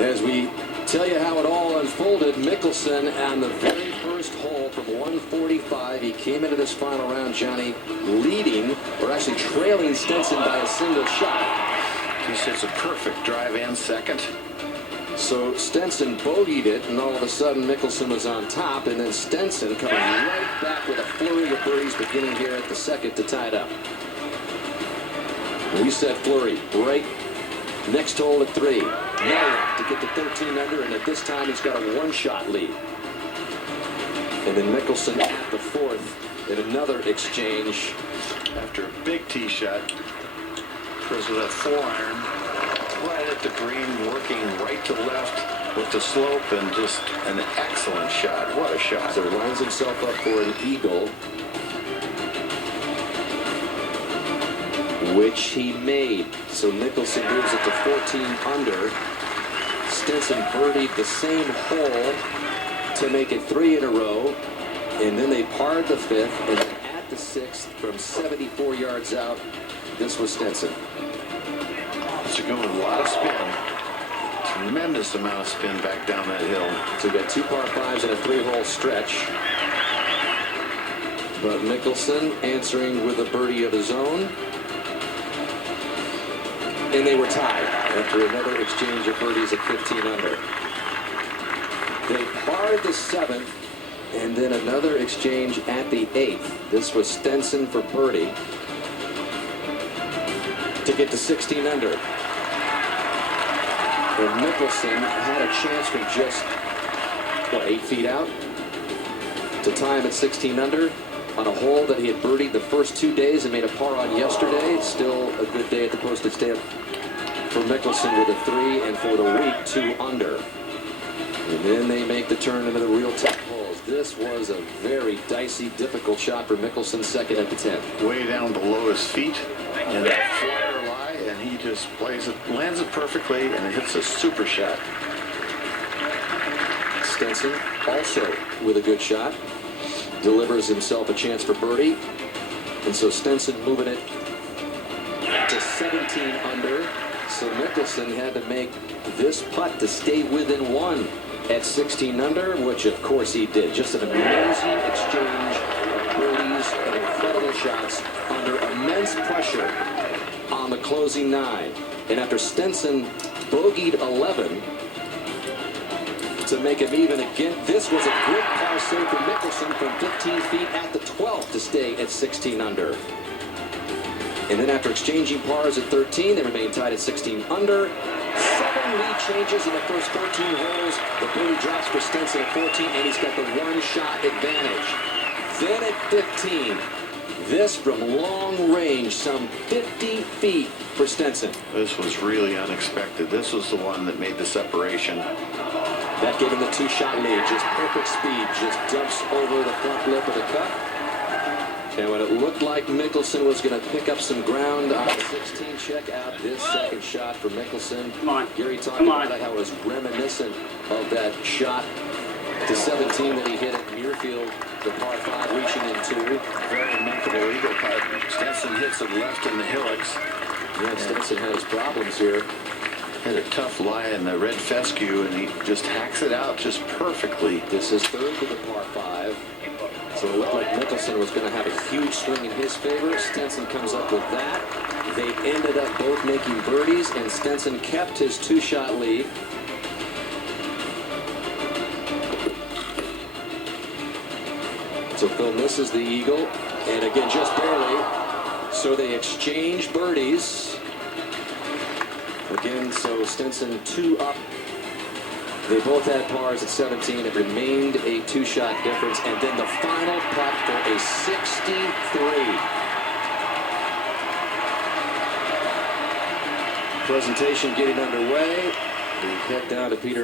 As we tell you how it all unfolded, Mickelson on the very first hole from 145. He came into this final round, Johnny, leading, or actually trailing Stenson by a single shot. Just hits a perfect drive and second. So Stenson bogeyed it, and all of a sudden Mickelson was on top, and then Stenson coming right back with a flurry of birdies beginning here at the second to tie it up. We said flurry right next hole at 3. Now to get to 13 under, and at this time he's got a one-shot lead. And then Mickelson at the 4th in another exchange. After a big tee shot, Chris with a 4-iron right at the green, working right to left with the slope, and just an excellent shot. What a shot. So he lines himself up for an eagle, which he made. So Mickelson moves it to 14 under. Stenson birdied the same hole to make it 3 in a row, and then they parred the 5th, and then at the 6th from 74 yards out, this was Stenson. It's going a lot of spin. Tremendous amount of spin back down that hill. So we got 2 par 5s and a 3-hole stretch. But Mickelson answering with a birdie of his own. And they were tied after another exchange of birdies at 15 under. They parred the 7th, and then another exchange at the 8th. This was Stenson for birdie to get to 16 under. And Mickelson had a chance from just, 8 feet out to tie him at 16 under on a hole that he had birdied the first 2 days and made a par on yesterday. Still a good day at the postage stamp for Mickelson with a 3, and for the week 2 under. And then they make the turn into the real tough holes. This was a very dicey, difficult shot for Mickelson, second at the 10th. Way down below his feet in that flyer lie, and he just plays it, lands it perfectly, and it hits a super shot. Stenson also with a good shot, delivers himself a chance for birdie, and so Stenson moving it to 17 under. So Mickelson had to make this putt to stay within 1 at 16 under, which of course he did. Just an amazing exchange of birdies and incredible shots under immense pressure on the closing 9. And after Stenson bogeyed 11 to make him even again, this was a good par save for Mickelson from 15 feet at the 12th to stay at 16 under. And then after exchanging pars at 13, they remain tied at 16 under. 7 lead changes in the first 14 holes. The birdie drops for Stenson at 14, and he's got the one-shot advantage. Then at 15, this from long range, some 50 feet for Stenson. This was really unexpected. This was the one that made the separation. That gave him the 2-shot lead. Just perfect speed. Just dumps over the front lip of the cup. And when it looked like Mickelson was going to pick up some ground on the 16, check out this second shot for Mickelson. Come on. Gary talked about how it was reminiscent of that shot to 17 that he hit at Muirfield, the par 5 reaching into. Very remarkable eagle putt. Stenson hits it left in the hillocks. Yeah, Stenson had his problems here. Had a tough lie in the red fescue, and he just hacks it out just perfectly. This is third to the par 5. So it looked like Mickelson was going to have a huge swing in his favor. Stenson comes up with that. They ended up both making birdies, and Stenson kept his 2-shot lead. So Phil misses the eagle, and again just barely. So they exchange birdies. Again, so Stenson 2 up. They both had pars at 17. It remained a 2-shot difference. And then the final putt for a 63. Presentation getting underway. We head down to Peter.